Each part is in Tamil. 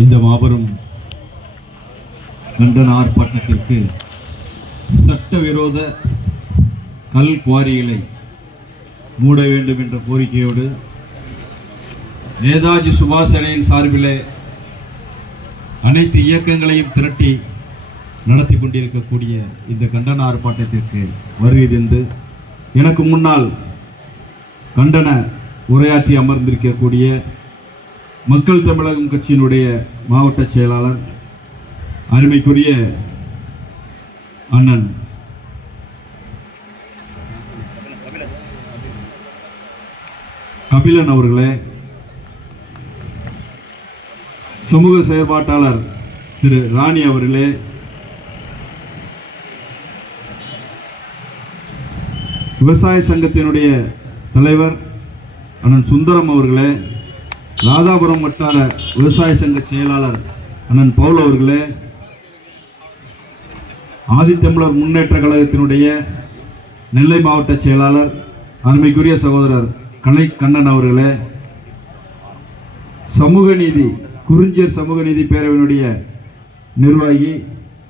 இந்த மாபெரும் கண்டன ஆர்ப்பாட்டத்திற்கு சட்டவிரோத கல் குவாரிகளை மூட வேண்டும் என்ற கோரிக்கையோடு நேதாஜி சுபாஷ் அணியின் சார்பிலே அனைத்து இயக்கங்களையும் திரட்டி நடத்தி கொண்டிருக்கக்கூடிய இந்த கண்டன ஆர்ப்பாட்டத்திற்கு வருகை தந்து எனக்கு முன்னால் கண்டன உரையாற்றி அமர்ந்திருக்கக்கூடிய மக்கள் தமிழகம் கட்சியினுடைய மாவட்ட செயலாளர் அருமைக்குரிய அண்ணன் கபிலன் அவர்களே, சமூக செயற்பாட்டாளர் திரு ராணி அவர்களே, விவசாய சங்கத்தினுடைய தலைவர் அண்ணன் சுந்தரம் அவர்களே, ராதாபுரம் வட்டார விவசாய சங்க செயலாளர் அண்ணன் பவுல் அவர்களே, ஆதித்தமிழர் முன்னேற்ற கழகத்தினுடைய நெல்லை மாவட்ட செயலாளர் அருமைக்குரிய சகோதரர் கலை கண்ணன் அவர்களே, சமூக நீதி குறிஞ்சியர் சமூக நீதி பேரவையினுடைய நிர்வாகி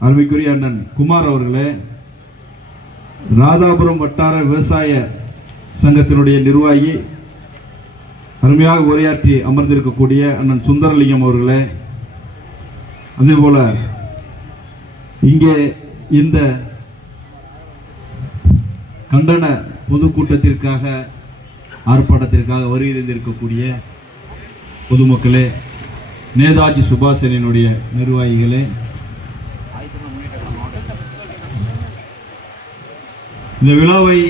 அருமைக்குரிய அண்ணன் குமார் அவர்களே, ராதாபுரம் வட்டார விவசாய சங்கத்தினுடைய நிர்வாகி அருமையாக உரையாற்றி அமர்ந்திருக்கக்கூடிய அண்ணன் சுந்தரலிங்கம் அவர்களே, அதேபோல இங்கே இந்த கண்டன பொதுக்கூட்டத்திற்காக ஆர்ப்பாட்டத்திற்காக வருகை தந்திருக்கக்கூடிய பொதுமக்களே, நேதாஜி சுபாஷ் அணியினுடைய நிர்வாகிகளே, இந்த விழாவை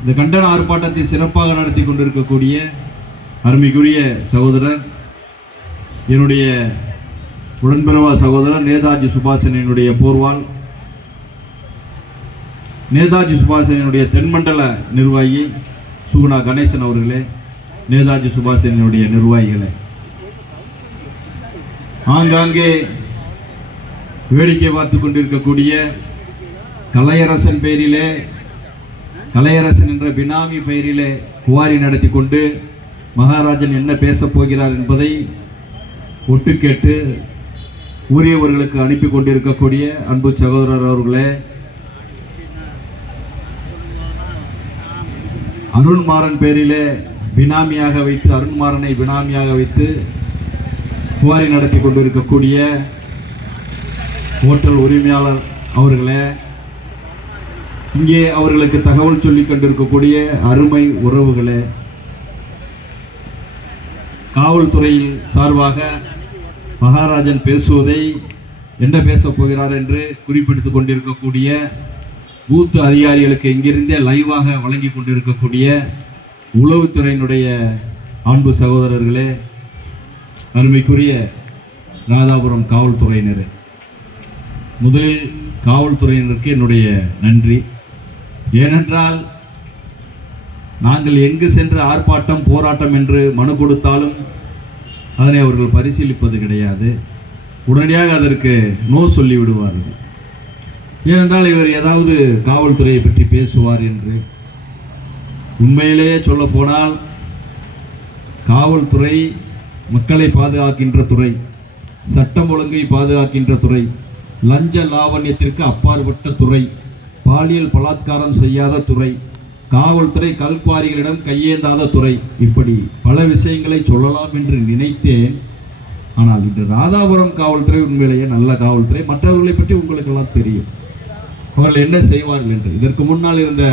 இந்த கண்டன ஆர்ப்பாட்டத்தை சிறப்பாக நடத்தி கொண்டிருக்கக்கூடிய அருமைக்குரிய சகோதரர் என்னுடைய உடன்பிறவா சகோதரர் நேதாஜி சுபாஷ் அணியினுடைய போர்வால் நேதாஜி சுபாஷ் அணியினுடைய தென்மண்டல நிர்வாகி சுகுணா கணேசன் அவர்களே, நேதாஜி சுபாஷ் அணியினுடைய நிர்வாகிகளே, ஆங்காங்கே வேடிக்கை பார்த்து கொண்டிருக்கக்கூடிய கலையரசன் பெயரிலே, கலையரசன் என்ற பினாமி பெயரிலே குவாரி நடத்தி கொண்டு மகாராஜன் என்ன பேசப் போகிறார் என்பதை ஒட்டு கேட்டு உரியவர்களுக்கு அனுப்பி கொண்டிருக்கக்கூடிய அன்பு சகோதரர் அவர்களே, அருண்மாறன் பெயரிலே பினாமியாக வைத்து அருண்மாறனை பினாமியாக வைத்து குவாரி நடத்தி கொண்டிருக்கக்கூடிய ஹோட்டல் உரிமையாளர் அவர்களே, இங்கே அவர்களுக்கு தகவல் சொல்லிக் கொண்டிருக்கக்கூடிய அருமை உறவுகளே, காவல்துறையில் சார்பாக மகாராஜன் பேசுவதை என்ன பேசப் போகிறார் என்று குறிப்பிட்டுக் கொண்டிருக்கக்கூடிய பூத்து அதிகாரிகளுக்கு இங்கிருந்தே லைவாக வழங்கி கொண்டிருக்கக்கூடிய உளவுத்துறையினுடைய அன்பு சகோதரர்களே, அருமைக்குரிய ராதாபுரம் காவல்துறையினர், முதலில் காவல்துறையினருக்கு என்னுடைய நன்றி. ஏனென்றால் நாங்கள் எங்கு சென்று ஆர்ப்பாட்டம் போராட்டம் என்று மனு கொடுத்தாலும் அதனை அவர்கள் பரிசீலிப்பது கிடையாது. உடனடியாக அதற்கு நோ சொல்லி விடுவார்கள். ஏனென்றால் இவர் ஏதாவது காவல்துறையை பற்றி பேசுவார் என்று. உண்மையிலேயே சொல்ல போனால் காவல்துறை மக்களை பாதுகாக்கின்ற துறை, சட்டம் ஒழுங்கை பாதுகாக்கின்ற துறை, லஞ்ச லாவண்யத்திற்கு அப்பாற்பட்ட துறை, பாலியல் பலாத்காரம் செய்யாத துறை, காவல்துறை கல்குவாரிகளிடம் கையேந்தாத துறை, இப்படி பல விஷயங்களை சொல்லலாம் என்று நினைத்தேன். ஆனால் இன்று ராதாபுரம் காவல்துறை உண்மையிலேயே நல்ல காவல்துறை. மற்றவர்களை பற்றி உங்களுக்கெல்லாம் தெரியும், அவர்கள் என்ன செய்வார்கள் என்று. இதற்கு முன்னால் இருந்த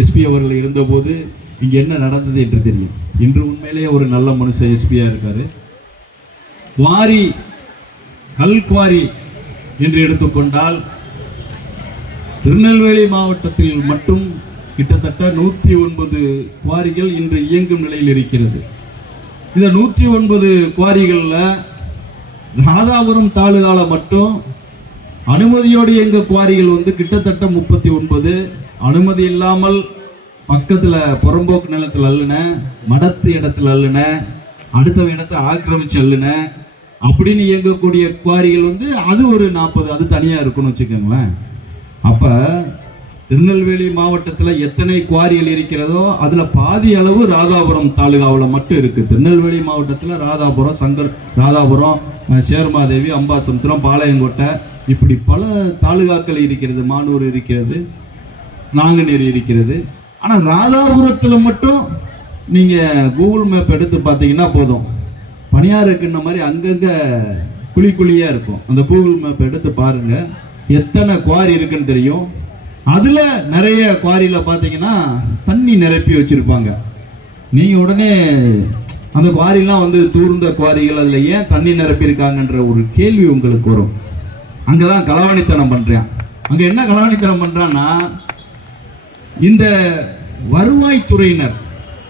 எஸ்பி அவர்கள் இருந்தபோது இங்கே என்ன நடந்தது என்று தெரியும். இன்று உண்மையிலேயே ஒரு நல்ல மனுஷன் எஸ்பியா இருக்காரு. குவாரி கல்குவாரி என்று எடுத்துக்கொண்டால் திருநெல்வேலி மாவட்டத்தில் மட்டும் கிட்டத்தட்ட 109 குவாரிகள் இன்று இயங்கும் நிலையில் இருக்கிறது. இந்த 109 குவாரிகளில் ராதாபுரம் தாலுகாவில் மட்டும் அனுமதியோடு இயங்க குவாரிகள் கிட்டத்தட்ட 39. அனுமதி இல்லாமல் பக்கத்தில் புறம்போக்கு நிலத்தில் அள்ளுன, மடத்து இடத்துல அள்ளுன, அடுத்த இடத்தை ஆக்கிரமிச்சு அள்ளுன அப்படின்னு இயங்கக்கூடிய குவாரிகள் அது ஒரு 40, அது தனியாக இருக்குன்னு வச்சுக்கோங்களேன். அப்போ திருநெல்வேலி மாவட்டத்தில் எத்தனை குவாரிகள் இருக்கிறதோ அதுல பாதி அளவு ராதாபுரம் தாலுகாவில் மட்டும் இருக்கு. திருநெல்வேலி மாவட்டத்தில் ராதாபுரம், சேர்மாதேவி, அம்பாசமுத்திரம், பாளையங்கோட்டை, இப்படி பல தாலுகாக்கள் இருக்கிறது. மானூர் இருக்கிறது, நாங்குநேரி இருக்கிறது. ஆனா ராதாபுரத்துல மட்டும் நீங்க கூகுள் மேப் எடுத்து பார்த்தீங்கன்னா போதும், பனியாருக்குன்ன மாதிரி அங்கங்க குழி குழியா இருக்கும். அந்த கூகுள் மேப் எடுத்து பாருங்க, எத்தனை குவாரி இருக்குன்னு தெரியும். அதுல நிறைய குவாரியில பாத்தீங்கன்னா தண்ணி நிரப்பி வச்சிருப்பாங்க. நீங்க உடனே அந்த குவாரிலாம் வந்து தூர்ந்த குவாரிகள், அதுல ஏன் தண்ணி நிரப்பி இருக்காங்கன்ற ஒரு கேள்வி உங்களுக்கு வரும். அங்கதான் களவாணித்தனம் பண்றான். அங்க என்ன களவாணித்தனம் பண்றான்னா, இந்த வருவாய்த்துறையினர்,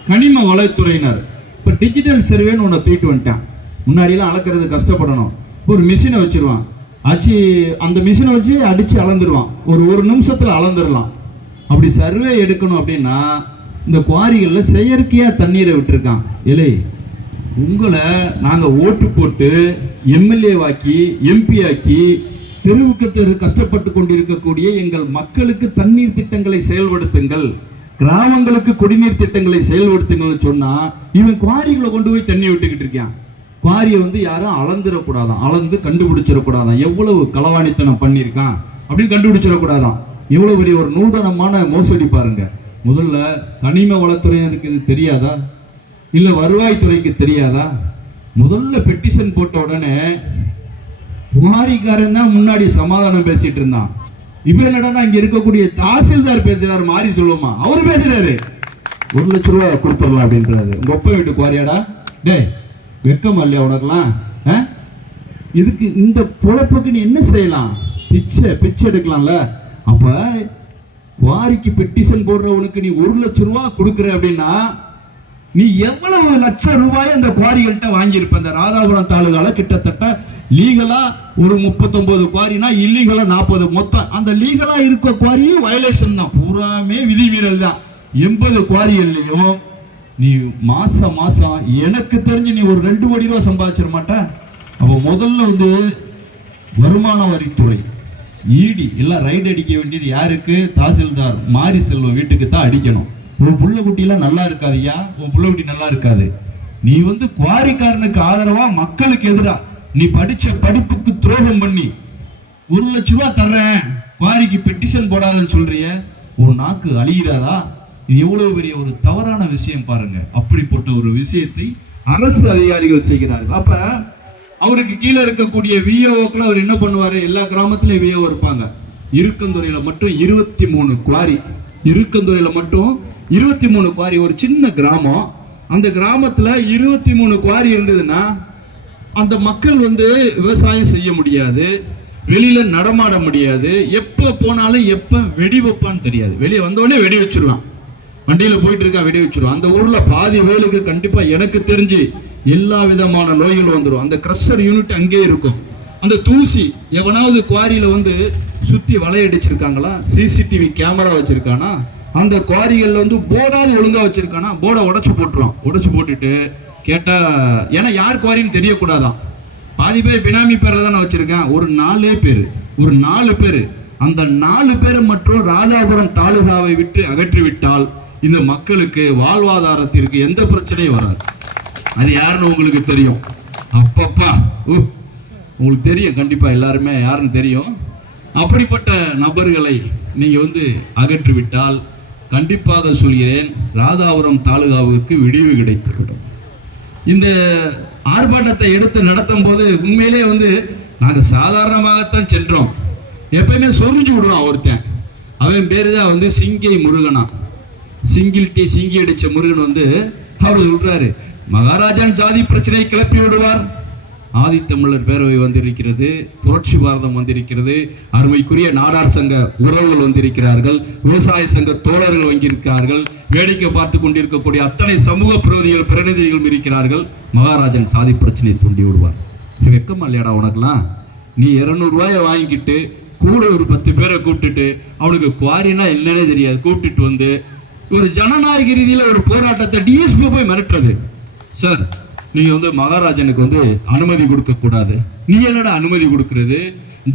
கனிம வளத்துறையினர் இப்ப டிஜிட்டல் சர்வேன்னு ஒன்று தூக்கிட்டு வந்துட்டான். முன்னாடியெல்லாம் அளக்கிறது கஷ்டப்படணும். ஒரு மிஷினை வச்சிருவான், அச்சு அந்த மிஷினை வச்சு அடிச்சு அளந்துருவான். ஒரு நிமிஷத்துல அளந்துடலாம். அப்படி சர்வே எடுக்கணும் அப்படின்னா இந்த குவாரிகளில் செயற்கையா தண்ணீரை விட்டுருக்கான். இல்லை, உங்களை நாங்க ஓட்டு போட்டு எம்எல்ஏ வாக்கி எம்பி ஆக்கி தெருவுக்கு தெரு கஷ்டப்பட்டு கொண்டிருக்கக்கூடிய எங்கள் மக்களுக்கு தண்ணீர் திட்டங்களை செயல்படுத்துங்கள், கிராமங்களுக்கு குடிநீர் திட்டங்களை செயல்படுத்துங்கள் சொன்னா இவன் குவாரிகளை கொண்டு போய் தண்ணி விட்டுக்கிட்டு இருக்கான். குவாரியை வந்து யாரும் அளந்துடக்கூடாதான், அளந்து கண்டுபிடிச்சிடக்கூடாதான். எவ்வளவு களவாணித்தனம் பண்ணியிருக்கான் அப்படின்னு கண்டுபிடிச்சிடக்கூடாதான். எவ்வளவு பெரிய ஒரு நூதனமான மோசடி பாருங்க. முதல்ல கனிம வளத்துறையினருக்கு இது தெரியாதா, இல்ல வருவாய்த்துறைக்கு தெரியாதா? முதல்ல பெட்டிஷன் போட்ட உடனே குவாரிக்காரன் தான் முன்னாடி சமாதானம் பேசிட்டு இருந்தான். இப்ப என்னடா இங்க இருக்கக்கூடிய தாசில்தார் பேசுறாரு, மாறி சொல்லுமா, அவரு பேசுறாரு 1 லட்சம் ரூபாய் கொடுத்துடலாம் அப்படின்றாரு. உங்க ஒப்ப வீட்டு குவாரியாடா, டே வெக்கமா இல்லையா உனக்குலாம்? இதுக்கு இந்த பொழப்புக்கு நீ என்ன செய்யலாம்? பிச்சை எடுக்கலாம்ல. அப்ப குவாரிக்கு பெட்டிஷன் போடுறவனுக்கு நீ 1 லட்சம் ரூபாய் கொடுக்குற அப்படின்னா நீ எவ்வளவு லட்சம் ரூபாய் அந்த குவாரிகள்கிட்ட வாங்கியிருப்ப? இந்த ராதாபுரம் தாலுகால கிட்டத்தட்ட லீகலா ஒரு 39 குவாரினா, இல்லீகலா 40. மொத்தம் அந்த லீகலா இருக்க குவாரியும் வயலேஷன் தான், பூராமே விதிமீறல் தான். 80 குவாரிகள்லையும் நீ மாசம் எனக்கு தெரிஞ்சு நீ ஒரு 2 கோடி ரூபாய் சம்பாதிச்சிட மாட்ட. அப்போ முதல்ல வந்து வருமான வரித்துறை, ஈடி எல்லாம் ரைடு அடிக்க வேண்டியது யாருக்கு? தாசில்தார் மாரி செல்வம் வீட்டுக்கு தான் அடிக்கணும். உன் புள்ள குட்டிலாம் நல்லா இருக்காதுயா, உன் புள்ள குட்டி நல்லா இருக்காது. நீ வந்து குவாரிக்காரனுக்கு ஆதரவா மக்களுக்கு எதிரா நீ படிச்ச படிப்புக்கு துரோகம் பண்ணி 1 லட்சம் ரூபாய் தர்றேன் குவாரிக்கு பெட்டிஷன் போடாதுன்னு சொல்றிய, உன் நாக்கு அழிகிறாதா? இது எவ்வளவு பெரிய ஒரு தவறான விஷயம் பாருங்க. அப்படிப்பட்ட ஒரு விஷயத்தை அரசு அதிகாரிகள் செய்கிறார்கள். அப்ப அவருக்கு கீழே இருக்கக்கூடிய விஓக்கள் அவர் என்ன பண்ணுவாரு? எல்லா கிராமத்திலும் விஓ இருப்பாங்க. இருக்கந்துறையில மட்டும் 23 குவாரி, இருக்கந்துறையில மட்டும் 23 குவாரி. ஒரு சின்ன கிராமம், அந்த கிராமத்துல 23 குவாரி இருந்ததுன்னா அந்த மக்கள் வந்து விவசாயம் செய்ய முடியாது, வெளியில நடமாட முடியாது, எப்ப போனாலும் எப்ப வெடி வைப்பான்னு தெரியாது. வெளியே வந்தோடனே வெடி வச்சிருவான், வண்டியில போயிட்டு இருக்கா வெடி வச்சிருவான். அந்த ஊர்ல பாதி வேலுக்கு கண்டிப்பா எனக்கு தெரிஞ்சு எல்லா விதமான நோய்கள் வந்துடும். அந்த கிரஷர் யூனிட் அங்கே இருக்கும். அந்த தூசி எவனாவது குவாரியில வந்து சுத்தி வலையடிச்சிருக்காங்களா, சிசிடிவி கேமரா வச்சிருக்கானா, அந்த குவாரிகள்ல வந்து போர்டாவது ஒழுங்கா வச்சிருக்கானா, போர்டை உடைச்சு போட்டுருவான். உடைச்சு போட்டுட்டு கேட்டா, ஏன்னா யார் குவாரின்னு தெரியக்கூடாதான். பாதி பேர் பினாமி பேர்ல தானே வச்சிருக்கேன். ஒரு 4 பேர் அந்த 4 பேரை மற்றும் ராதாபுரம் தாலுகாவை விட்டு அகற்றிவிட்டால் இந்த மக்களுக்கு வாழ்வாதாரத்திற்கு எந்த பிரச்சனையும் வராது. அது யாருன்னு உங்களுக்கு தெரியும். அப்பப்பா உங்களுக்கு தெரியும், கண்டிப்பா எல்லாருமே யாருன்னு தெரியும். அப்படிப்பட்ட நபர்களை நீங்க வந்து அகற்றிவிட்டால் கண்டிப்பாக சொல்கிறேன், ராதாபுரம் தாலுகாவுக்கு விடிவு கிடைத்துவிடும். இந்த ஆர்ப்பாட்டத்தை எடுத்து நடத்தும் போது உண்மையிலே வந்து நாங்கள் சாதாரணமாகத்தான் சென்றோம். எப்பயுமே சொரிஞ்சு விடுவான் ஒருத்தன், அவன் பேரு தான் வந்து சிங்கை முருகனா. சிங்கி அடிச்ச முருகன் வந்து அவர் சொல்றாரு, மகாராஜான் ஜாதி பிரச்சனையை கிளப்பி விடுவார். ஆதித்தமிழர் பேரவை வந்திருக்கிறது, புரட்சி பாரதம் வந்திருக்கிறது, அருமைக்குரிய நாடார் சங்க உறவுகள் வந்திருக்கிறார்கள், விவசாய சங்க தோழர்கள் வந்திருக்கிறார்கள், வேடிக்கை பார்த்து கொண்டிருக்கக்கூடிய அத்தனை சமூக பிரதிநிதிகளும் இருக்கிறார்கள். மகாராஜன் சாதி பிரச்சனையை தூண்டி விடுவார். வெக்கமா இல்லையாடா உனக்குலாம்? நீ 200 ரூபாயை வாங்கிக்கிட்டு கூட ஒரு 10 பேரை கூப்பிட்டுட்டு, அவனுக்கு குவாரினா என்னன்னே தெரியாது, கூப்பிட்டுட்டு வந்து ஒரு ஜனநாயக ரீதியில ஒரு போராட்டத்தை டிஎஸ்பி போய் மிரட்டுறது. சார், நீங்க வந்து மகாராஜனுக்கு வந்து அனுமதி கொடுக்க கூடாது. நீ என்னடா அனுமதி கொடுக்கிறது?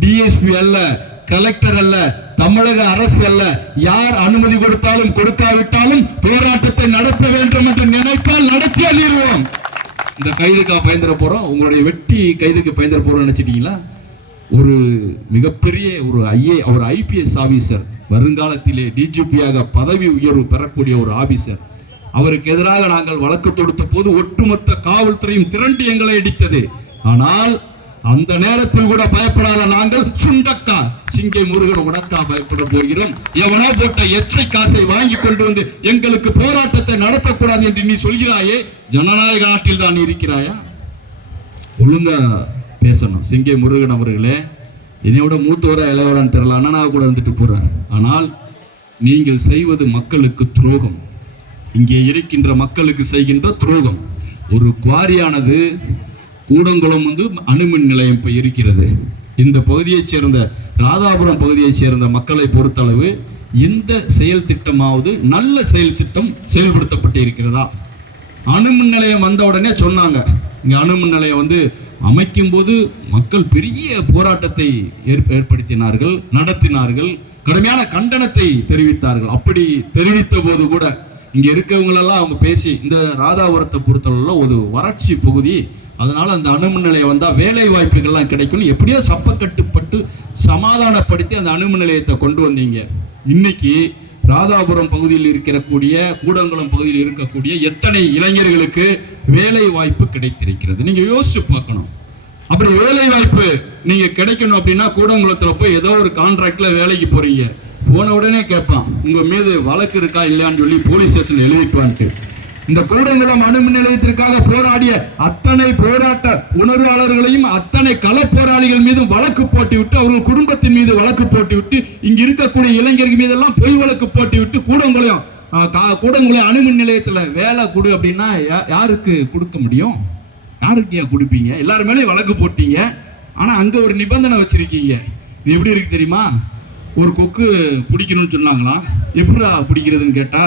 டிஎஸ்பி அல்ல, கலெக்டர் அல்ல, தமிழக அரசு அல்ல, யார் அனுமதி கொடுத்தாலும் கொடுக்காவிட்டாலும் போராட்டத்தை நடத்த வேண்டும் என்று நினைத்தால் நடத்தி அழிடுவோம். இந்த கைதுக்கா பயந்துட போறோம், உங்களுடைய வெட்டி கைதுக்கு பயந்துட போறோம் நினைச்சிட்டீங்களா? ஒரு மிகப்பெரிய ஒரு ஐபிஎஸ் ஆபீசர், வருங்காலத்திலே டிஜிபியாக பதவி உயர்வு பெறக்கூடிய ஒரு ஆபீசர், அவருக்கு எதிராக நாங்கள் வழக்கு தொடுத்த போது ஒட்டுமொத்த காவல்துறையும் திரண்டு எங்களை அடித்தது. ஆனால் அந்த நேரத்தில் கூட பயப்படாத நாங்கள் சுண்டக்கா சிங்கை முருகன் உனக்கா பயப்பட போகிறோம், எவனோ போட்ட எச்சை காசை வாங்கி கொண்டு வந்து எங்களுக்கு போராட்டத்தை நடத்தக்கூடாது என்று நீ சொல்கிறாயே, ஜனநாயக நாட்டில் தான் இருக்கிறாயா? ஒழுங்கா பேசணும். சிங்கை முருகன் அவர்களே, என்னையோட மூத்தவரா இளையவரான்னு தெரியல, அண்ணனாக கூட வந்துட்டு போறார். ஆனால் நீங்கள் செய்வது மக்களுக்கு துரோகம், இங்கே இருக்கின்ற மக்களுக்கு செய்கின்ற துரோகம். ஒரு குவாரியானது கூடங்குளம் அணுமின் நிலையம் இப்போ இருக்கிறது. இந்த பகுதியைச் சேர்ந்த ராதாபுரம் பகுதியைச் சேர்ந்த மக்களை பொறுத்தளவு எந்த செயல் திட்டமாவது நல்ல செயல் திட்டம் செயல்படுத்தப்பட்டு இருக்கிறதா? அணுமின் நிலையம் வந்த உடனே சொன்னாங்க, இங்கே அணுமின் நிலையம் அமைக்கும் போது மக்கள் பெரிய போராட்டத்தை ஏற்படுத்தினார்கள், நடத்தினார்கள், கடுமையான கண்டனத்தை தெரிவித்தார்கள். அப்படி தெரிவித்த போது கூட இங்க இருக்கவங்களெல்லாம் அவங்க பேசி, இந்த ராதாபுரத்தை பொறுத்தளவுல ஒரு வறட்சி பகுதி, அதனால அந்த அணுமின் நிலையம் வந்தா வேலை வாய்ப்புகள்லாம் கிடைக்கும், எப்படியோ சப்ப கட்டுப்பட்டு சமாதானப்படுத்தி அந்த அணுமின் நிலையத்தை கொண்டு வந்தீங்க. இன்னைக்கு ராதாபுரம் பகுதியில் இருக்கக்கூடிய கூடங்குளம் பகுதியில் இருக்கக்கூடிய எத்தனை இளைஞர்களுக்கு வேலை வாய்ப்பு கிடைத்திருக்கிறது? நீங்க யோசிச்சு பார்க்கணும். அப்படி வேலை வாய்ப்பு நீங்க கிடைக்கணும் அப்படின்னா கூடங்குளத்துல போய் ஏதோ ஒரு கான்ட்ராக்ட்ல வேலைக்கு போறீங்க, போன உடனே கேட்பான் உங்க மீது வழக்கு இருக்கா இல்லையான்னு சொல்லி போலீஸ் ஸ்டேஷன் எழுதிட்டு வந்துட்டு. இந்த கூடங்குளம் அணுமின் நிலையத்திற்காக போராடிய அத்தனை போராட்ட உணர்வாளர்களையும் அத்தனை கள போராளிகள் மீது வழக்கு போட்டு விட்டு, அவர்கள் குடும்பத்தின் மீது வழக்கு போட்டு விட்டு, இங்க இருக்கக்கூடிய இளைஞர்கள் மீதெல்லாம் பொய் வழக்கு போட்டு விட்டு கூடங்குளம் அணுமின் நிலையத்துல வேலை கொடு அப்படின்னா யாருக்கு கொடுக்க முடியும்? யாருக்கு கொடுப்பீங்க? எல்லாரும் மேலேயும் வழக்கு போட்டீங்க. ஆனா அங்க ஒரு நிபந்தனை வச்சிருக்கீங்க. இது எப்படி இருக்கு தெரியுமா? ஒரு கொக்கு பிடிக்கணும்னு சொன்னாங்களா, எப்படா பிடிக்கிறதுன்னு கேட்டா,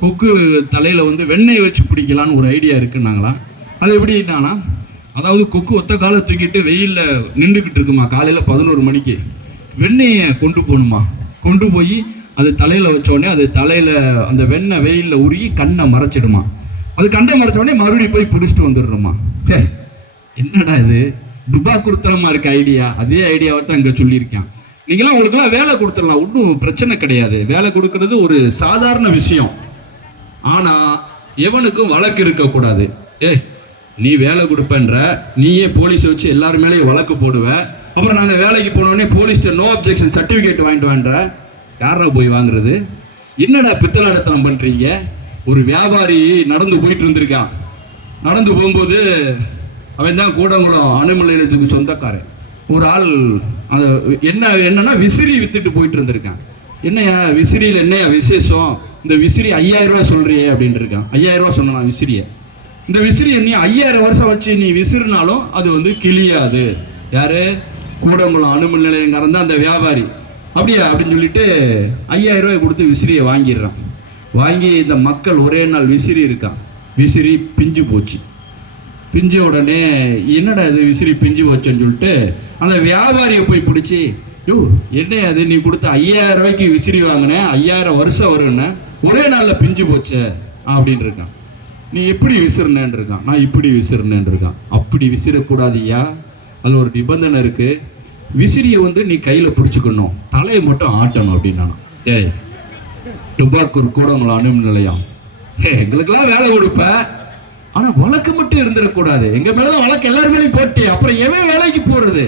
கொக்கு தலையில வெண்ணெய் வச்சு பிடிக்கலான்னு ஒரு ஐடியா இருக்குன்னாங்களா. அது எப்படின்னா, அதாவது கொக்கு ஒத்த காலை தூக்கிட்டு வெயில்ல நின்றுக்கிட்டு இருக்குமா, காலையில 11 மணிக்கு வெண்ணெயை கொண்டு போகணுமா, கொண்டு போய் அது தலையில வச்ச உடனே அது தலையில அந்த வெண்ணெய் வெயில்ல உருகி கண்ணை மறைச்சிடுமா, அது கண்ணை மறைச்ச உடனே மறுபடியும் போய் பிடிச்சிட்டு வந்துடுறோமா. என்னடா இது துபாக்குறுத்தனமா இருக்க ஐடியா? அதே ஐடியாவை தான் இங்க சொல்லியிருக்கேன். நீங்களாம் உங்களுக்குலாம் வேலை கொடுத்துடலாம், ஒன்றும் பிரச்சனை கிடையாது. வேலை கொடுக்கறது ஒரு சாதாரண விஷயம். ஆனா எவனுக்கும் வழக்கு இருக்கக்கூடாது. நீ வேலை கொடுப்பன்ற, நீயே போலீஸ் வச்சு எல்லாரும் மேலேயும் வழக்கு போடுவ, அப்புறம் நாங்கள் வேலைக்கு போனோடனே போலீஸ்ட நோ அப்ஜெக்ஷன் சர்டிஃபிகேட் வாங்கிட்டு வான்ற. யாரா போய் வாங்குறது? என்னடா பித்தலாடத்தனம் பண்றீங்க? ஒரு வியாபாரி நடந்து போயிட்டு இருந்திருக்கான். நடந்து போகும்போது அவன் தான் கூடங்குளம் அணுமின் நிலையத்துக்கு சொந்தக்காரன். ஒரு ஆள் என்னன்னா விசிறி வித்துட்டு போயிட்டு இருந்திருக்கான். என்னையா விசிறியில் என்னையா விசேஷம், இந்த விசிறி 5000 ரூபா சொல்றியே அப்படின்னு இருக்கான். 5000 ரூபா சொன்னான் விசிறிய. இந்த விசிறியை நீ 5000 வருஷம் வச்சு நீ விசிறினாலும் அது கிளியாது. யாரு? கூடங்குளம் அணுமின் நிலையங்காரன் தான் அந்த வியாபாரி. அப்படியா அப்படின்னு சொல்லிட்டு 5000 ரூபாய் கொடுத்து விசிறியை வாங்கிடுறான். வாங்கி இந்த மக்கள் ஒரே நாள் விசிறி இருக்கான், விசிறி பிஞ்சு போச்சு. பிஞ்ச உடனே என்னடா இது விசிறி பிஞ்சு போச்சுன்னு சொல்லிட்டு அந்த வியாபாரியை போய் பிடிச்சி, என்ன அது நீ கொடுத்த 5000 ரூபாய்க்கு விசிறி வாங்கினேன், 5000 வருஷம் வருன்னு ஒரே நாளில் பிஞ்சு போச்சு அப்படின்னு இருக்கான். நீ எப்படி விசிறினேன் இருக்கான். நான் இப்படி விசிறினேன் இருக்கான். அப்படி விசிறக்கூடாதியா, அதில் ஒரு நிபந்தனை இருக்கு. விசிறியை நீ கையில் பிடிச்சிக்கணும், தலையை மட்டும் ஆட்டணும் அப்படின்னா. டுபாக்கூர் கூடங்குளம் அணுமின் நிலையம், எங்களுக்கெல்லாம் வேலை கொடுப்ப, ஆனா வழக்கு மட்டும் இருந்துடக்கூடாது. எங்க மேலதான் வழக்கு எல்லாருமே போட்டு அப்புறம் எவன் வேலைக்கு போறது?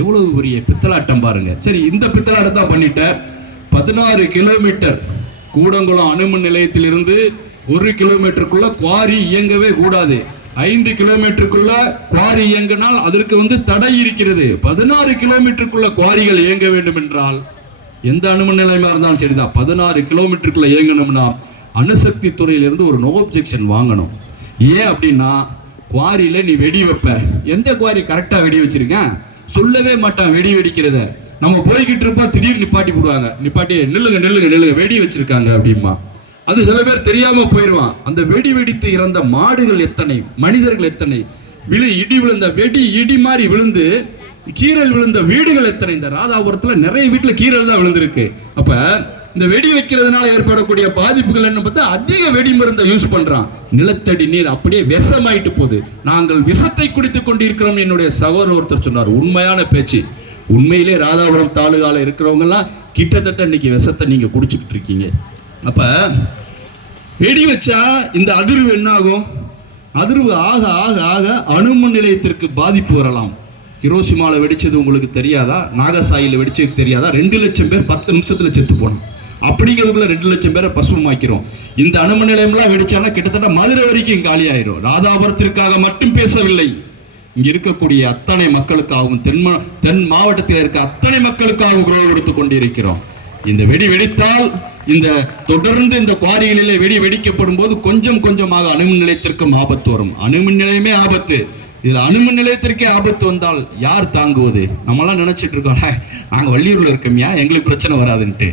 எவ்வளவு பெரிய பித்தலாட்டம் பாருங்க. சரி, இந்த பித்தலாட்டம் தான் பண்ணிட்ட. 16 கிலோமீட்டர் கூடங்குளம் அணுமின் நிலையத்திலிருந்து 1 கிலோமீட்டருக்குள்ள குவாரி இயங்கவே கூடாது. 5 கிலோமீட்டருக்குள்ள குவாரி இயங்கினால் அதற்கு தடை இருக்கிறது. 16 கிலோமீட்டருக்குள்ள குவாரிகள் இயங்க வேண்டும் என்றால் எந்த அணுமின் நிலையமா இருந்தாலும் சரிதான், 16 கிலோமீட்டருக்குள்ள இயங்கணும்னா அணுசக்தி துறையிலிருந்து ஒரு நோ அப்ஜெக்ஷன் வாங்கணும். ஏன் அப்படின்னா, குவாரியில நீ வெடி வைப்ப. எந்த குவாரி கரெக்டா வெடி வச்சிருக்கேன் சொல்லவே மாட்டான். வெடி வெடிக்கிறத நம்ம போய்கிட்டு இருப்போம், திடீர்னு நிப்பாட்டி போடுவாங்க. நிப்பாட்டி நில்லுங்க நில்லுங்க நில்லுங்க வெடி வச்சிருக்காங்க அப்படிமா. அது சில பேர் தெரியாம போயிடுவான். அந்த வெடி வெடித்து இறந்த மாடுகள் எத்தனை, மனிதர்கள் எத்தனை, இடி விழுந்த வெடி இடி மாதிரி விழுந்து கீறல் விழுந்த வீடுகள் எத்தனை? இந்த ராதாபுரத்துல நிறைய வீட்டுல கீறல் தான் விழுந்திருக்கு. அப்ப இந்த வெடி வைக்கிறதுனால ஏற்படக்கூடிய பாதிப்புகள் என்ன பார்த்தா, அதிக வெடி மருந்தை யூஸ் பண்றான். நிலத்தடி நீர் அப்படியே விஷமாயிட்டு போகுது. நாங்கள் விஷத்தை குடித்துக் கொண்டிருக்கிறோம் என்னுடைய சகோதரர் ஒருத்தர் சொன்னார். உண்மையான பேச்சு. உண்மையிலே ராதாபுரம் தாலுகால இருக்கிறவங்க எல்லாம் கிட்டத்தட்ட இன்னைக்கு விஷத்தை நீங்க குடிச்சுக்கிட்டு இருக்கீங்க. அப்ப வெடி வச்சா இந்த அதிர்வு என்ன ஆகும்? அதிர்வு ஆக ஆக ஆக அணுமின் நிலையத்திற்கு பாதிப்பு வரலாம். ஹிரோஷிமால வெடிச்சது உங்களுக்கு தெரியாதா? நாகசாயில வெடிச்சது தெரியாதா? 2 லட்சம் பேர் 10 நிமிஷத்துல செத்து போனோம். அப்படிங்கிறதுக்குள்ள 2 லட்சம் பேரை பசுமாக்கிறோம். இந்த அணுமின் நிலையம்லாம் வெடிச்சானா கிட்டத்தட்ட மதுரை வரைக்கும் காலி ஆயிரும். ராதாபுரத்திற்காக மட்டும் பேசவில்லை, இங்க இருக்கக்கூடிய அத்தனை மக்களுக்காகவும் தென் மாவட்டத்தில் இருக்க அத்தனை மக்களுக்காகவும் குரல் கொடுத்துக் கொண்டிருக்கிறோம். இந்த வெடி வெடித்தால் இந்த தொடர்ந்து இந்த குவாரிகளிலே வெடி வெடிக்கப்படும் போது கொஞ்சம் கொஞ்சமாக அணுமின் நிலையத்திற்கும் ஆபத்து வரும். அணுமின் நிலையமே ஆபத்து. இதுல அணுமின் நிலையத்திற்கே ஆபத்து வந்தால் யார் தாங்குவது? நம்மளாம் நினைச்சிட்டு இருக்கோம், நாங்க வள்ளியூர்ல இருக்கோம்யா, எங்களுக்கு பிரச்சனை வராதுன்ட்டு.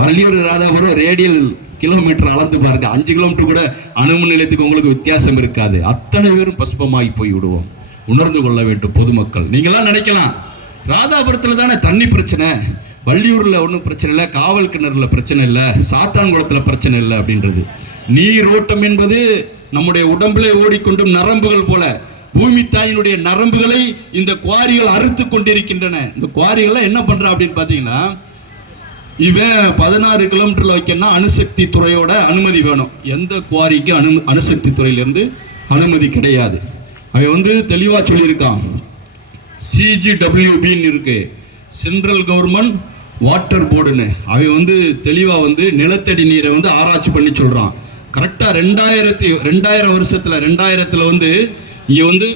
வள்ளியூர் ராதாபுரம் ரேடியல் கிலோமீட்டர் அளந்து பாருங்க, 5 கிலோமீட்டர் கூட அணுமின் நிலையத்துக்கு உங்களுக்கு வித்தியாசம் இருக்காது. அத்தனை பேரும் பசுபமாகி போய் விடுவோம். உணர்ந்து கொள்ள வேண்டும் பொதுமக்கள். நீங்களாம் நினைக்கலாம் ராதாபுரத்துல தானே தண்ணி பிரச்சனை, வள்ளியூர்ல ஒன்றும் பிரச்சனை இல்லை, காவல் கிணறுல பிரச்சனை இல்லை, சாத்தான்குளத்துல பிரச்சனை இல்லை அப்படின்றது. நீரோட்டம் என்பது நம்முடைய உடம்பிலே ஓடிக்கொண்டும் நரம்புகள் போல பூமி தாயினுடைய நரம்புகளை இந்த குவாரிகள் அறுத்து கொண்டிருக்கின்றன. இந்த குவாரிகள் என்ன பண்ற அப்படின்னு பாத்தீங்கன்னா, இவன் 16 கிலோமீட்டர்ல வைக்கணும்னா அணுசக்தி துறையோட அனுமதி வேணும். எந்த குவாரிக்கு அணுசக்தி துறையிலிருந்து அனுமதி கிடையாது. அவன் தெளிவா சொல்லியிருக்கான். CGWBன்னு இருக்கு, சென்ட்ரல் கவர்மெண்ட் வாட்டர் போர்டுன்னு. அவன் தெளிவா நிலத்தடி நீரை ஆராய்ச்சி பண்ணி சொல்றான். கரெக்டா 2000 வருஷத்துல 2000த்துல இங்க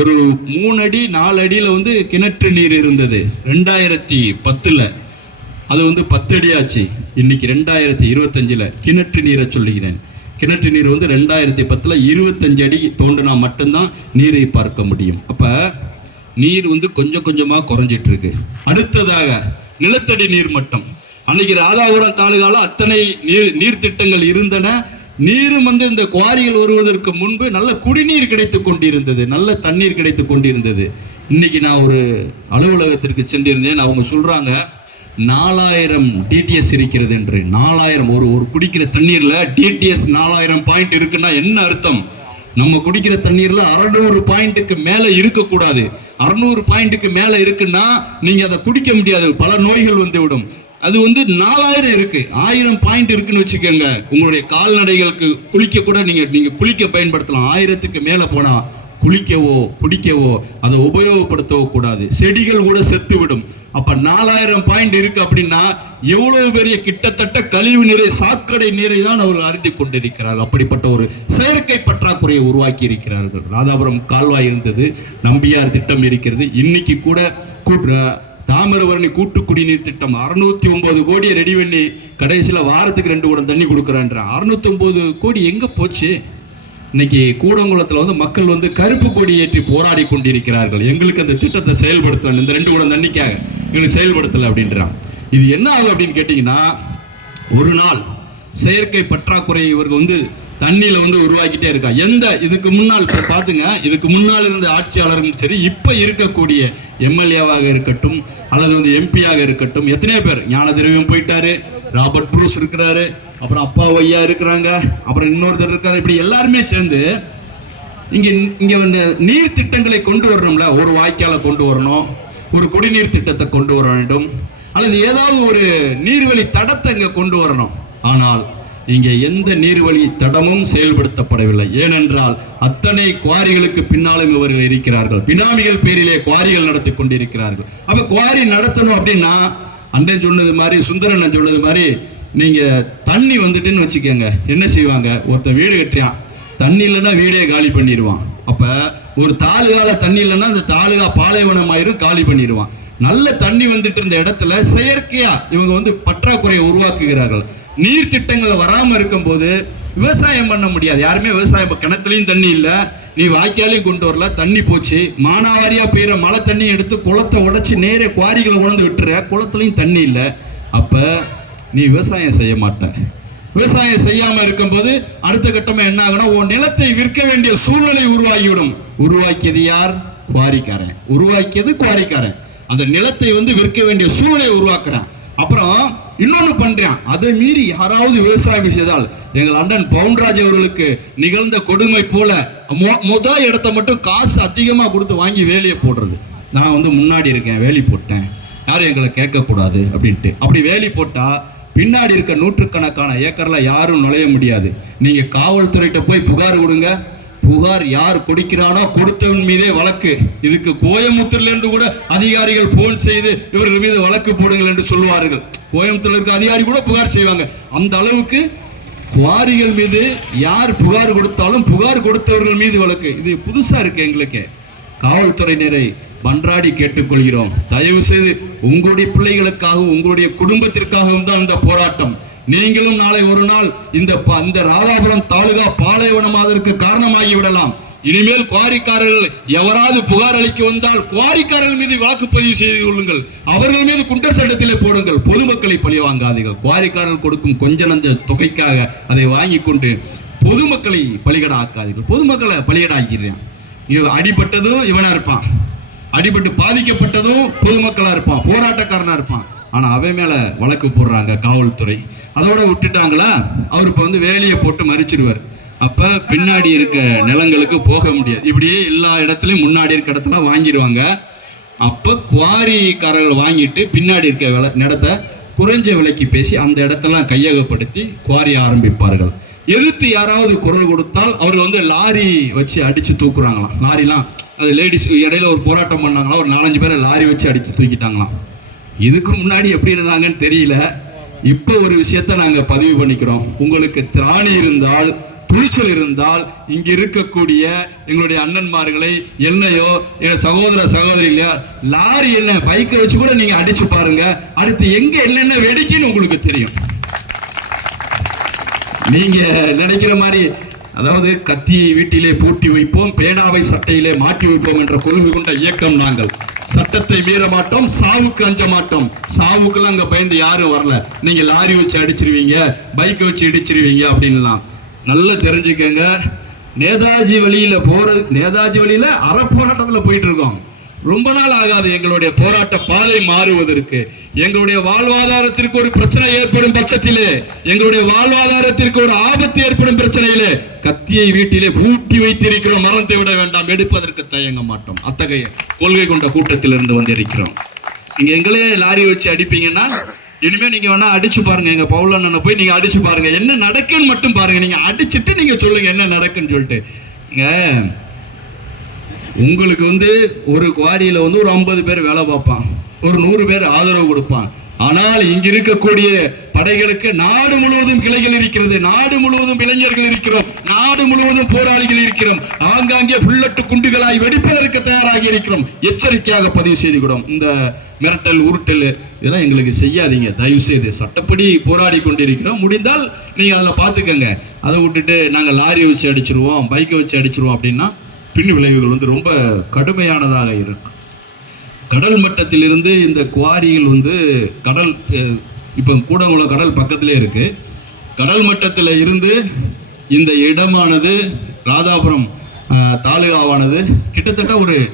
ஒரு 3 அடி 4 அடியில கிணற்று நீர் இருந்தது. 2010ல அது 10 அடி ஆச்சு. இன்னைக்கு 2025ல கிணற்று நீரை சொல்லுகிறேன். கிணற்று நீர் 2010ல 25 அடி தோண்டினா மட்டும்தான் நீரை பார்க்க முடியும். அப்ப நீர் கொஞ்சம் கொஞ்சமா குறைஞ்சிட்டு இருக்கு. அடுத்ததாக நிலத்தடி நீர் மட்டம். அன்னைக்கு ராதாபுரம் தாலுகால அத்தனை நீர் திட்டங்கள் இருந்தன. நீரும் இந்த குவாரிகள் வருவதற்கு முன்பு நல்ல குடிநீர் கிடைத்துக் கொண்டிருந்தது, நல்ல தண்ணீர் கிடைத்துக் கொண்டிருந்தது. இன்னைக்கு நான் ஒரு அலுவலகத்திற்கு சென்றிருந்தேன். அவங்க சொல்றாங்க 4000 டிடிஎஸ் இருக்கிறது என்று. 4000 ஒரு குடிக்கிற தண்ணீர்ல டிடிஎஸ் 4000 பாயிண்ட் இருக்குன்னா என்ன அர்த்தம்? நம்ம குடிக்கிற தண்ணீர்ல 600 பாயிண்ட்டுக்கு மேல இருக்கக்கூடாது. 600 பாயிண்ட்டுக்கு மேல இருக்குன்னா நீங்க அதை குடிக்க முடியாது, பல நோய்கள் விடும். அது 4000 இருக்கு, 1000 பாயிண்ட் இருக்குன்னு வச்சுக்கோங்க. உங்களுடைய கால்நடைகளுக்கு குளிக்க கூட நீங்க குளிக்க பயன்படுத்தலாம். 1000க்கு மேல போனா குளிக்கவோ குடிக்கவோ அதை உபயோகப்படுத்தவோ கூடாது. செடிகள் கூட செத்து விடும். அப்ப 4000 பாயிண்ட் இருக்கு அப்படின்னா எவ்வளவு பெரிய கிட்டத்தட்ட கழிவு நீரை, சாக்கடை நீரை தான் அவர்கள் அருந்தி கொண்டிருக்கிறார்கள். அப்படிப்பட்ட ஒரு செயற்கை பற்றாக்குறையை உருவாக்கி இருக்கிறார்கள். ராதாபுரம் கால்வாய் இருந்தது, நம்பியார் திட்டம் இருக்கிறது. இன்னைக்கு கூட தாமிரபரணி கூட்டு குடிநீர் திட்டம் 609 கோடியை ரெடி பண்ணி கடைசியில் வாரத்துக்கு 2 குடம் தண்ணி கொடுக்குறான்ற. 609 கோடி எங்க போச்சு? இன்னைக்கு கூடங்குளத்தில் மக்கள் கருப்பு கொடி ஏற்றி போராடி கொண்டிருக்கிறார்கள். எங்களுக்கு அந்த திட்டத்தை செயல்படுத்த வேண்டும், இந்த 2 குடம் தண்ணிக்காக எங்களுக்கு செயல்படுத்தலை அப்படின்றான். இது என்ன ஆகும் அப்படின்னு கேட்டீங்கன்னா, ஒரு நாள் செயற்கை பற்றாக்குறை இவர்கள் தண்ணியில உருவாக்கிட்டே இருக்கா. இதுக்கு முன்னால் பாத்துங்க, இதுக்கு முன்னால் இருந்த ஆட்சியாளரும் சரி, இப்ப இருக்கக்கூடிய எம்எல்ஏவாக இருக்கட்டும் அல்லது எம்பியாக இருக்கட்டும், எத்தனையோ பேர், ஞான திரவியம் போயிட்டாரு, ராபர்ட் ப்ரூஸ் இருக்கிறாரு, அப்புறம் அப்பா ஐயா இருக்கிறாங்க, அப்புறம் இன்னொருத்தர் இருக்காரு. இப்படி எல்லாருமே சேர்ந்து இங்க நீர் திட்டங்களை கொண்டு வரணும்ல. ஒரு வாய்க்காலை கொண்டு வரணும், ஒரு குடிநீர் திட்டத்தை கொண்டு வர வேண்டும், அல்லது ஏதாவது ஒரு நீர்வழி தடத்தை இங்க கொண்டு வரணும். ஆனால் இங்கே எந்த நீர்வழி தடமும் செயல்படுத்தப்படவில்லை. ஏனென்றால் அத்தனை குவாரிகளுக்கு பின்னாலும் இவர்கள் இருக்கிறார்கள். பினாமிகள் பேரிலே குவாரிகள் நடத்தி கொண்டிருக்கிறார்கள். அப்ப குவாரி நடத்தணும் அப்படின்னா, அண்ணன் சொன்னது மாதிரி, சுந்தரன் சொன்னது மாதிரி, நீங்க தண்ணி வந்துட்டுன்னு வச்சுக்கோங்க, என்ன செய்வாங்க? ஒருத்தன் வீடு கட்டுறான், தண்ணி இல்லைன்னா வீடே காலி பண்ணிடுவான். அப்ப ஒரு தாலுகால தண்ணி இல்லைன்னா அந்த தாலுகா பாலைவனம் ஆயிரும், காலி பண்ணிடுவான். நல்ல தண்ணி வந்துட்டு இருந்த இடத்துல செயற்கையா இவங்க பற்றாக்குறையை உருவாக்குகிறார்கள். நீர் திட்டங்கள் வராம இருக்கும் போது விவசாயம் பண்ண முடியாது. யாருமே விவசாயம், கிணத்துலயும் தண்ணி இல்ல, நீ வாய்க்காலையும் கொண்டு வரல, தண்ணி போச்சு. மானாவாரியா பெய்யற மழை தண்ணி எடுத்து குளத்தை உடைச்சு நேரே குவாரிகளை உணர்ந்து விட்டுற, குளத்துலயும் தண்ணி இல்ல. அப்ப நீ விவசாயம் செய்ய மாட்ட. விவசாயம் செய்யாம இருக்கும்போது அடுத்த கட்டமா என்ன ஆகுனா, உன் நிலத்தை விற்க வேண்டிய சூழ்நிலை உருவாகிவிடும். உருவாக்கியது யார்? குவாரிக்காரன், உருவாக்கியது குவாரிக்காரன். அந்த நிலத்தை விற்க வேண்டிய சூழ்நிலையை உருவாக்குறான். அப்புறம் இன்னொன்னு பண்றான், அதை மீறி யாராவது விவசாயம் செய்தால் எங்கள் அண்ணன் பவுன்ராஜ் அவர்களுக்கு நிகழ்ந்த கொடுமை போல முதல் இடத்த மட்டும் காசு அதிகமாக கொடுத்து வாங்கி வேலியை போடுறது. நான் முன்னாடி இருக்கேன், வேலி போட்டேன், யாரும் எங்களை கேட்கக்கூடாது அப்படின்ட்டு. அப்படி வேலி போட்டா பின்னாடி இருக்க நூற்றுக்கணக்கான ஏக்கர்ல யாரும் நுழைய முடியாது. நீங்க காவல்துறையிட்ட போய் புகார் கொடுங்க, புகார் யார் கொடுக்கிறானோ கொடுத்தவன் மீதே வழக்கு. இதுக்கு கோயம்புத்தூர்ல இருந்து கூட அதிகாரிகள் போன் செய்து இவர்கள் மீது வழக்கு போடுங்கள் என்று சொல்லுவார்கள். கோயம்புத்தூர்ல இருக்க அதிகாரி கூட புகார் செய்வாங்க. அந்த அளவுக்கு குவாரிகள் மீது யார் புகார் கொடுத்தாலும் புகார் கொடுத்தவர்கள் மீது வழக்கு. இது புதுசா இருக்கு எங்களுக்கு. காவல்துறையினரை மன்றாடி கேட்டுக்கொள்கிறோம், தயவு செய்து உங்களுடைய பிள்ளைகளுக்காகவும் உங்களுடைய குடும்பத்திற்காகவும் தான் இந்த போராட்டம். நீங்களும் நாளை ஒரு நாள் இந்த ராதாபுரம் தாலுகா பாலைவனமாவதற்கு காரணமாகி விடலாம். இனிமேல் குவாரிக்காரர்கள் எவராது புகார் அளிக்க வந்தால் குவாரிக்காரர்கள் மீது வாக்குப்பதிவு செய்து கொள்ளுங்கள், அவர்கள் மீது குண்டர் சட்டத்திலே போடுங்கள். பொதுமக்களை பழி வாங்காதீர்கள். குவாரிக்காரர்கள் கொடுக்கும் கொஞ்ச நஞ்ச தொகைக்காக அதை வாங்கி கொண்டு பொதுமக்களை பலிகடா ஆக்காதீர்கள். பொதுமக்களை பலிகடா ஆக்கிறேன். அடிபட்டதும் இவனா இருப்பான், அடிபட்டு பாதிக்கப்பட்டதும் பொதுமக்களா இருப்பான், போராட்டக்காரனா இருப்பான். ஆனா அவன் மேல வழக்கு போடுறாங்க காவல்துறை. அதோட விட்டுட்டாங்களா, அவர் இப்ப வேலியை போட்டு மறிச்சிருவார். அப்ப பின்னாடி இருக்க நிலங்களுக்கு போக முடியாது. இப்படியே எல்லா இடத்துலயும் முன்னாடி இருக்க இடத்துல வாங்கிடுவாங்க. அப்ப குவாரிக்காரர்கள் வாங்கிட்டு பின்னாடி இருக்க இடத்த குறைஞ்ச விலைக்கு பேசி அந்த இடத்தெல்லாம் கையகப்படுத்தி குவாரி ஆரம்பிப்பார்கள். எதிர்த்து யாராவது குரல் கொடுத்தால் அவர்கள் லாரி வச்சு அடிச்சு தூக்குறாங்களாம். லாரிலாம் அது லேடிஸ் இடையில ஒரு போராட்டம் பண்ணாங்களாம், ஒரு 4-5 பேரை லாரி வச்சு அடிச்சு தூக்கிட்டாங்களாம். இதுக்கு முன்னாடி எப்படி இருந்தாங்கன்னு தெரியல. இப்போ ஒரு விஷயத்த நாங்கள் பதிவு பண்ணிக்கிறோம். உங்களுக்கு திராணி இருந்தால், துணிச்சல் இருந்தால், இங்க இருக்கக்கூடிய எங்களுடைய அண்ணன்மார்களை என்னையோ என் சகோதர சகோதரிலையோ லாரி என்ன பைக்கை வச்சு கூட நீங்க அடிச்சு பாருங்க. அடுத்து எங்க என்னென்ன வெடிக்குன்னு உங்களுக்கு தெரியும். நீங்க நினைக்கிற மாதிரி அதாவது கத்தியை வீட்டிலே பூட்டி வைப்போம், பேனாவை சட்டையிலே மாட்டி வைப்போம் என்ற கொள்கை கொண்ட இயக்கம் நாங்கள். சட்டத்தை மீற மாட்டோம், சாவுக்கு அஞ்ச மாட்டோம். சாவுக்குலாம் அங்க பயந்து யாரும் வரல. நீங்க லாரி வச்சு அடிச்சிருவீங்க, பைக்கை வச்சு இடிச்சிருவீங்க அப்படின்லாம் நல்லா தெரிஞ்சுக்கங்க. நேதாஜி வழியில போறது, நேதாஜி வழியில அறப்போராட்டத்துல போயிட்டு இருக்கோம். ரொம்ப நாள் ஆகாது எங்களுடைய போராட்ட பாதை மாறுவதற்கு. எங்களுடைய வாழ்வாதாரத்திற்கு ஒரு பிரச்சனை ஏற்படும் பட்சத்திலே, எங்களுடைய வாழ்வாதாரத்திற்கு ஒரு ஆபத்து ஏற்படும் பிரச்சனையிலே கத்தியை வீட்டிலே பூட்டி வைத்திருக்கிறோம். மறந்து விட வேண்டாம், எடுப்பதற்கு தயங்க மாட்டோம். அத்தகைய கொள்கை கொண்ட கூட்டத்திலிருந்து வந்திருக்கிறோம். நீங்க எங்களே லாரி வச்சு அடிப்பீங்கன்னா இனிமே நீங்க வேணா அடிச்சு பாருங்க. எங்க பவுலண்ணனை போய் நீங்க அடிச்சு பாருங்க, என்ன நடக்குன்னு மட்டும் பாருங்க. நீங்க அடிச்சுட்டு நீங்க சொல்லுங்க என்ன நடக்குன்னு சொல்லிட்டு. உங்களுக்கு ஒரு குவாரியில ஒரு 50 பேர் வேலை பார்ப்பான், ஒரு 100 பேர் ஆதரவு கொடுப்பான். ஆனால் இங்க இருக்கக்கூடிய படைகளுக்கு நாடு முழுவதும் கிளைகள் இருக்கிறது, நாடு முழுவதும் இளைஞர்கள் இருக்கிறோம், நாடு முழுவதும் போராளிகள் இருக்கிறோம். ஆங்காங்கே புல்லட்டு குண்டுகளாய் வெடிப்பதற்கு தயாராகி இருக்கிறோம். எச்சரிக்கையாக பதிவு செய்துகிறோம். இந்த மிரட்டல் உருட்டல் இதெல்லாம் எங்களுக்கு செய்யாதீங்க தயவு செய்து. சட்டப்படி போராடி கொண்டிருக்கிறோம். முடிந்தால் நீங்க அதில் பார்த்துக்கங்க. அதை விட்டுட்டு நாங்கள் லாரி வச்சு அடிச்சிருவோம், பைக்கை வச்சு அடிச்சிருவோம் அப்படின்னா பின் விளைவுகள் ரொம்ப கடுமையானதாக இருக்கும். கடல் மட்டத்திலிருந்து இந்த குவாரிகள் கடல் இப்போ கூடங்குளம் கடல் பக்கத்திலே இருக்கு. கடல் மட்டத்தில் இருந்து இந்த இடமானது ராதாபுரம் தாலுகாவானது கிட்டத்தட்ட ஒரு